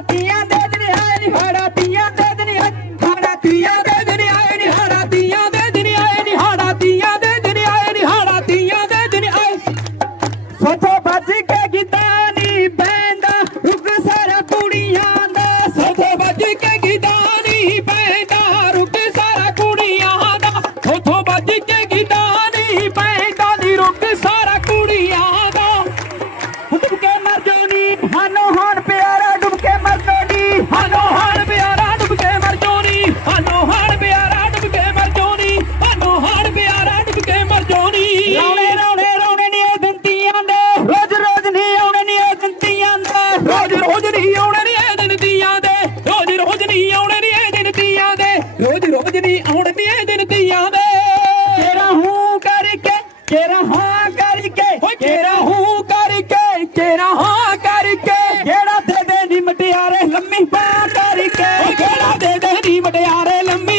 ਤੀਆਂ ਦੇ ਦਿਨ ਆਏ ਨੀ, ਹਾੜਾ ਤੀਆਂ ਦੇ ਦਿਨ ਆਏ ਹਾੜਾ ਤੀਆਂ ਦੇ ਦਿਨ ਆਏ ਨੀ, ਹਾੜਾ ਤੀਆਂ ਦੇ ਦਿਨ ਆਏ ਨੀ, ਹਾੜਾ ਤੀਆਂ ਦੇ ਦਿਨ ਆਏ ਨੀ, ਹਾੜਾ ਤੀਆਂ ਦੇ ਦਿਨ ਆਏ ਸੋਥੋ ਵੱਜ ਪਿਆ ਦਿਨ ਤੇ ਆਵੇ ਤੇਰਾ ਹੂੰ ਕਰਕੇ ਤੇਰਾ ਹਾਂ ਕਰਕੇ ਤੇਰਾ ਹੂੰ ਕਰਕੇ ਤੇਰਾ ਹਾਂ ਕਰਕੇ। ਜਿਹੜਾ ਦੇ ਦੇ ਨੀ ਮਟਿਆਰੇ ਲੰਮੀ ਪਾ ਕਰਕੇ। ਜਿਹੜਾ ਦੇ ਦੇ ਨੀ ਮਟਿਆਰੇ ਲੰਮੀ